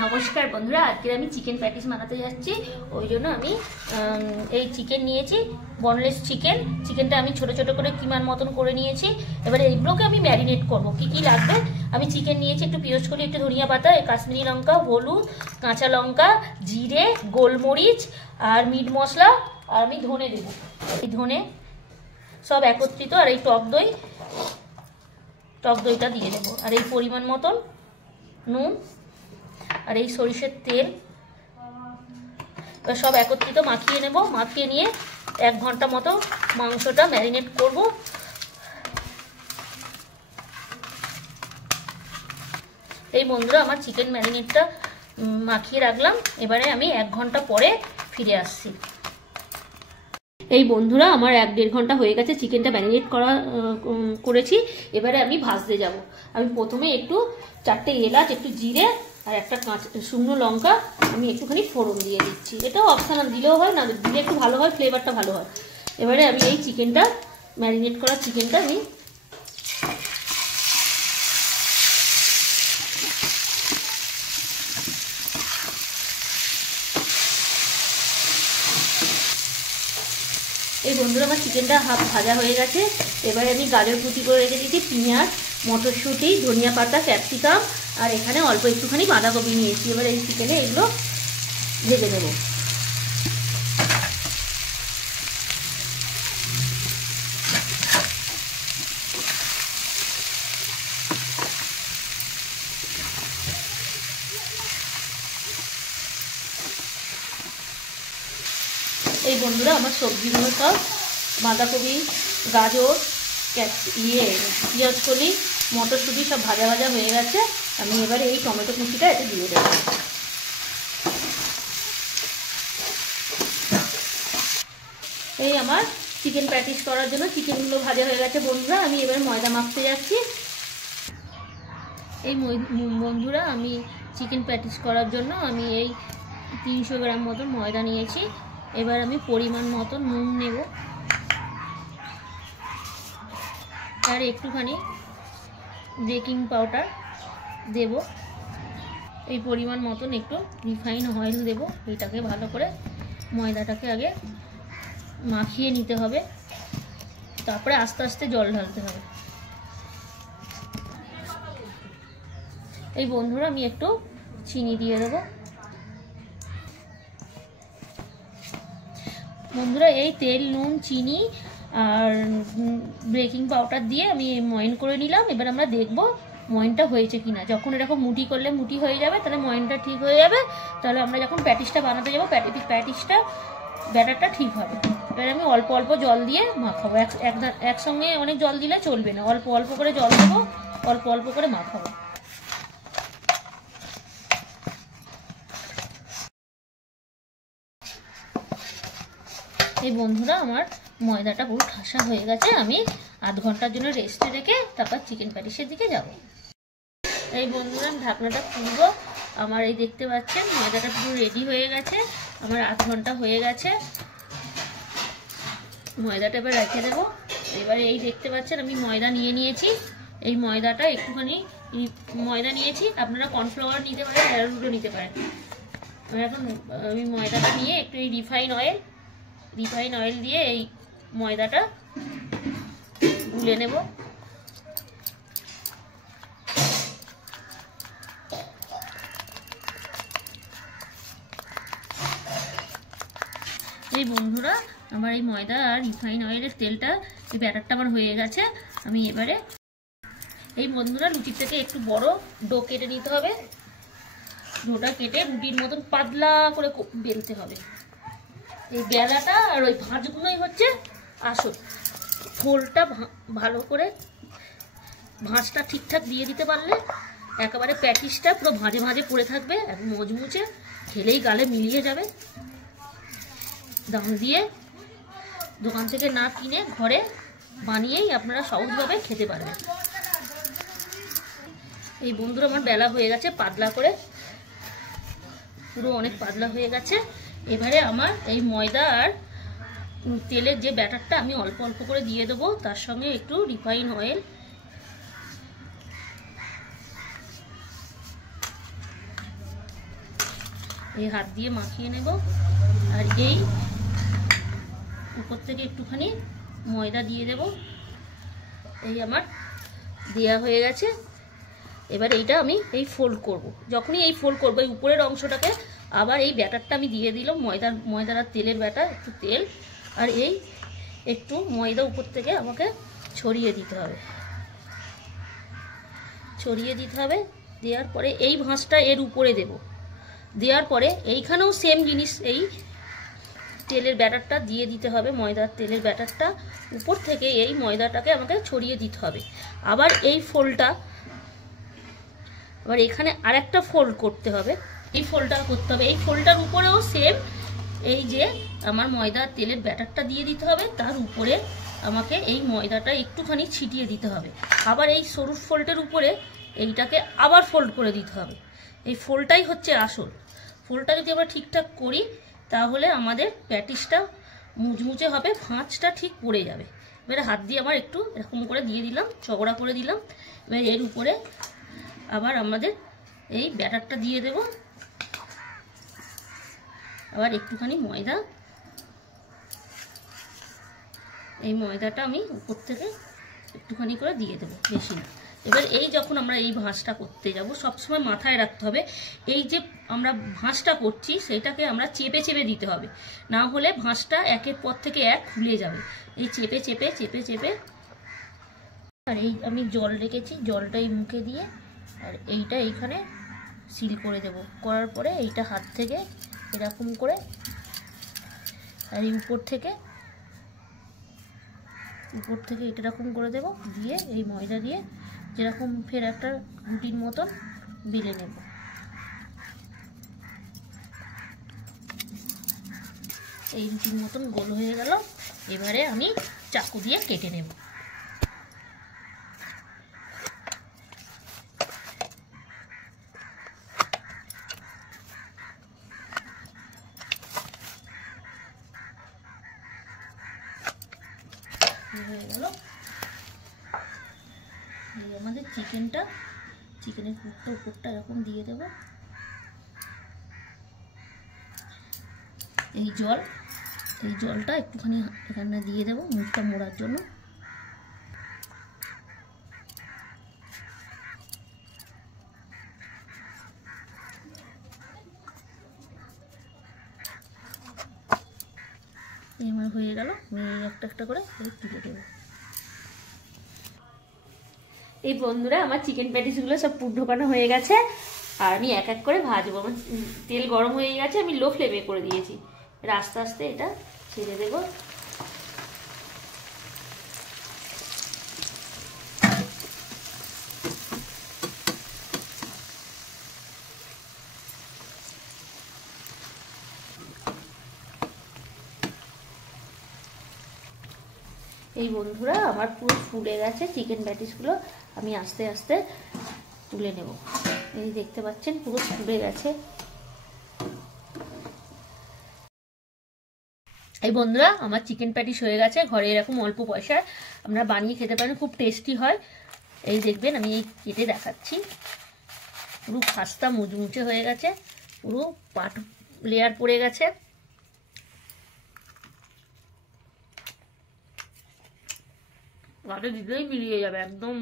নমস্কার বন্ধুরা, আজকে আমি চিকেন প্যাটিস বানাতে যাচ্ছি। ওই জন্য আমি এই চিকেন নিয়েছি, বোনলেস চিকেনটা আমি ছোট ছোট করে কিমার মতন করে নিয়েছি। এবারে এইগুলোকে আমি ম্যারিনেট করব। কি কি লাগবে, আমি চিকেন নিয়েছি, একটু পেঁয়াজ কলি, একটু ধনিয়া পাতা, কাশ্মীরি লঙ্কা, হলুদ, কাঁচা লঙ্কা, জিরে, গোলমরিচ আর মিট মশলা, আর আমি ধনে দেবো। এই ধনে সব একত্রিত, আর এই টক দইটা দিয়ে দেবো, আর এই পরিমাণ মতন নুন, আর এই সরিষের তেল। সব একত্রিত মাখিয়ে নেব। মাখিয়ে নিয়ে 1 ঘন্টা মতো মাংসটা ম্যারিনেট করব। এই বন্ধুরা, আমার চিকেন ম্যারিনেটটা মাখিয়ে রাখলাম। এবারে আমি 1 ঘন্টা পরে ফিরে আসছি। এই বন্ধুরা, আমার 1-1.5 ঘন্টা হয়ে গেছে চিকেনটা ম্যারিনেট করেছি। এবারে আমি ভাজতে যাব। আমি প্রথমে একটু 4টে এলাচ, একটু জিরে আর একটা শুকনো লঙ্কা আমি একটুখানি ফোড়ন দিয়ে দিচ্ছি। এটাও অপশনাল, দিলেও হয়, না দিলে একটু ভালো হয়, ফ্লেভারটা ভালো হয়। এবারে আমি এই চিকেনটা, ম্যারিনেট করা চিকেনটা আমি এই বন্ধুরা, আমার চিকেনটা হাফ ভাজা হয়ে গেছে। এবারে আমি গাজর কুচি করে রেখে দিয়েছি, পেঁয়াজ, মটরশুঁটি, ধনিয়া পাতা, ক্যাপসিকাম, আর এখানে অল্প একটুখানি বাঁধাকপি নিয়েছি। এবারে এই চিকেনে এগুলো ভেজে নেব। এই বন্ধুরা, আমার সবজিগুলো সব বাঁধাকপি, গাজর, পেঁয়াজ কলি, মটরশুঁটি সব ভাজা ভাজা হয়ে গেছে। আমি এবারে এই টমেটো কুচিটা এতে দিয়ে দেবো। এই আমার চিকেন প্যাটিস করার জন্য চিকেনগুলো ভাজা হয়ে গেছে বন্ধুরা। আমি এবারে ময়দা মাখতে যাচ্ছি। এই বন্ধুরা, আমি চিকেন প্যাটিস করার জন্য আমি এই 300 গ্রাম মতন ময়দা নিয়েছি। এবার আমি পরিমাণ মতো নুন নেব, আর একটুখানি বেকিং পাউডার দেব। এই পরিমাণ মতন একটু রিফাইন অয়েল দেব। এটাকে ভালো করে ময়দাটাকে আগে মাখিয়ে নিতে হবে, তারপরে আস্তে আস্তে জল ঢালতে হবে। এই বন্ধুরা, আমি একটু চিনি দিয়ে দেবো। বন্ধুরা, এই তেল, নুন, চিনি আর বেকিং পাউডার দিয়ে আমি ময়ন করে নিলাম। এবার আমরা দেখব ময়নটা হয়েছে কিনা। যখন এরকম মুঠি করলে মুঠি হয়ে যাবে, তাহলে ময়নটা ঠিক হয়ে যাবে। তাহলে আমরা যখন প্যাটিসটা বানাতে যাবো, প্যাটিসটা ব্যাটারটা ঠিক হবে। এবার আমি অল্প অল্প জল দিয়ে মাখাবো। একসঙ্গে অনেক জল দিলে চলবে না, অল্প অল্প করে জল দেবো, অল্প অল্প করে মাখাবো। এই বন্ধুরা, আমার ময়দাটা পুরো ঠাসা হয়ে গেছে। আমি আধ ঘন্টার জন্য রেস্টে রেখে তারপর চিকেন প্যাটিসের দিকে যাব। এই বন্ধুরা, ঢাকনাটা খুলবো। আমার এই দেখতে পাচ্ছেন ময়দাটা পুরো রেডি হয়ে গেছে। আমার আধ ঘন্টা হয়ে গেছে। ময়দাটা এবার রেখে দেবো। এবারে এই দেখতে পাচ্ছেন আমি ময়দা নিয়েছি। এই ময়দাটা একটুখানি ময়দা নিয়েছি, আপনারা কর্নফ্লাওয়ার নিতে পারেন, অ্যারোরুটও নিতে পারেন। এখন আমি ময়দাটা নিয়ে একটু এই রিফাইন অয়েল দিয়ে এই ময়দাটা গুলে নেব। এই বন্ধুরা, আমার এই ময়দা আর রিফাইন অয়েলের তেলটা, এই ব্যাটারটা আমার হয়ে গেছে। আমি এবারে এই বন্ধুরা, লুচির থেকে একটু বড় ডো কেটে নিতে হবে। ডোটা কেটে রুটির মতন পাতলা করে বেলতে হবে। এই বেলাটা আর ওই ভাঁজগুলোই হচ্ছে আসল। ফোলটা ভালো করে ভাঁজটা ঠিকঠাক দিয়ে দিতে পারলে একেবারে প্যাটিসটা পুরো ভাঁজে ভাঁজে পড়ে থাকবে, একদম মজমুচে, খেলেই গালে মিলিয়ে যাবে। দাম দিয়ে দোকান থেকে না কিনে ঘরে বানিয়েই আপনারা সহজভাবে খেতে পারবেন। এই বন্ধুরা, আমার বেলা হয়ে গেছে পাতলা করে, পুরো অনেক পাতলা হয়ে গেছে। এবারে আমার এই ময়দা আর তেলের যে ব্যাটারটা আমি অল্প অল্প করে দিয়ে দেবো, তার সঙ্গে একটু রিফাইন অয়েল, এই হাত দিয়ে মাখিয়ে নেব। আর এই উপর থেকে একটুখানি ময়দা দিয়ে দেব। এই আমার দেয়া হয়ে গেছে। এবার এইটা আমি এই ফোল্ড করব। যখনই এই ফোল্ড করব এই উপরের অংশটাকে আবার এই ব্যাটারটা আমি দিয়ে দিলাম, ময়দার আর তেলের ব্যাটার, একটু তেল আর এই একটু ময়দা উপর থেকে আমাকে ছড়িয়ে দিতে হবে। দেওয়ার পরে এই ভাঁজটা এর উপরে দেব। দেওয়ার পরে এইখানেও সেম জিনিস, এই তেলের ব্যাটারটা দিয়ে দিতে হবে, ময়দার তেলের ব্যাটারটা উপর থেকে এই ময়দাটাকে আমাকে ছড়িয়ে দিতে হবে। আবার এই ফোল্ডটা, আবার এখানে আরেকটা ফোল্ড করতে হবে, এই ফোল্ডটা করতে হবে। এই ফোল্ডটার উপরেও সেম এই যে আমার ময়দার তেলের ব্যাটারটা দিয়ে দিতে হবে, তার উপরে আমাকে এই ময়দাটা একটুখানি ছিটিয়ে দিতে হবে। আবার এই সরু ফোল্ডের উপরে এইটাকে আবার ফোল্ড করে দিতে হবে। এই ফোল্ডটাই হচ্ছে আসল। ফোল্ডটা যদি আমরা ঠিকঠাক করি তাহলে আমাদের প্যাটিসটা মুচমুচে হবে, ভাঁজটা ঠিক পড়ে যাবে। এবারে হাত দিয়ে আবার একটু এরকম করে দিয়ে দিলাম, চওড়া করে দিলাম। এবার এর উপরে আবার আমাদের এই ব্যাটারটা দিয়ে দেব। আবার একটুখানি ময়দা, এই ময়দাটা আমি উপর থেকে একটুখানি করে দিয়ে দেবো, বেশি না। এবার এই যখন আমরা এই ভাঁজটা করতে যাব, সবসময় মাথায় রাখতে হবে এই যে আমরা ভাঁজটা করছি সেইটাকে আমরা চেপে চেপে দিতে হবে, না হলে ভাঁজটা একের পর থেকে এক খুলে যাবে। এই চেপে চেপে চেপে চেপে। আর এই আমি জল রেখেছি, জলটা এই মুখে দিয়ে আর এইটা এইখানে সিল করে দেব। করার পরে এইটা হাত থেকে এরকম করে আর এই উপর থেকে এটা এরকম করে দেব, দিয়ে এই ময়দা দিয়ে যেরকম ফের একটা রুটির মতন বেলে নেব। এই রুটির মতন গোল হয়ে গেল। এবারে আমি চাকু দিয়ে কেটে নেব। হয়ে গেল এই আমাদের চিকেনের উপরটা এরকম দিয়ে দেব। এই জলটা একটুখানি এখানে দিয়ে দেব মুখটা মোড়ার জন্য। আমার হয়ে গেল। আমি একটা একটা করে তুলে দেব। এই বন্ধুরা আমার চিকেন প্যাটিসগুলো সব পুর ঢোকানো হয়ে গেছে, আর আমি এক এক করে ভাজবো। আমার তেল গরম হয়ে গেছে, আমি লো ফ্লেমে করে দিয়েছি। আস্তে আস্তে এটা ছেড়ে দেবো। এই বন্ধুরা আমার পুরো ফুলে গেছে চিকেন প্যাটিসগুলো, আমি আস্তে আস্তে তুলে নেব। এই দেখতে পাচ্ছেন পুরো ফুলে গেছে। এই বন্ধুরা আমার চিকেন প্যাটিস হয়ে গেছে। ঘরে এরকম অল্প পয়সায় আমরা বানিয়ে খেতে পারেন, খুব টেস্টি হয়। এই দেখবেন আমি এই কেটে দেখাচ্ছি। পুরো খাস্তা মুচমুচে হয়ে গেছে, পুরো পাট লেয়ার পড়ে গেছে। গাটে দিলেই মিলিয়ে যাবে একদম।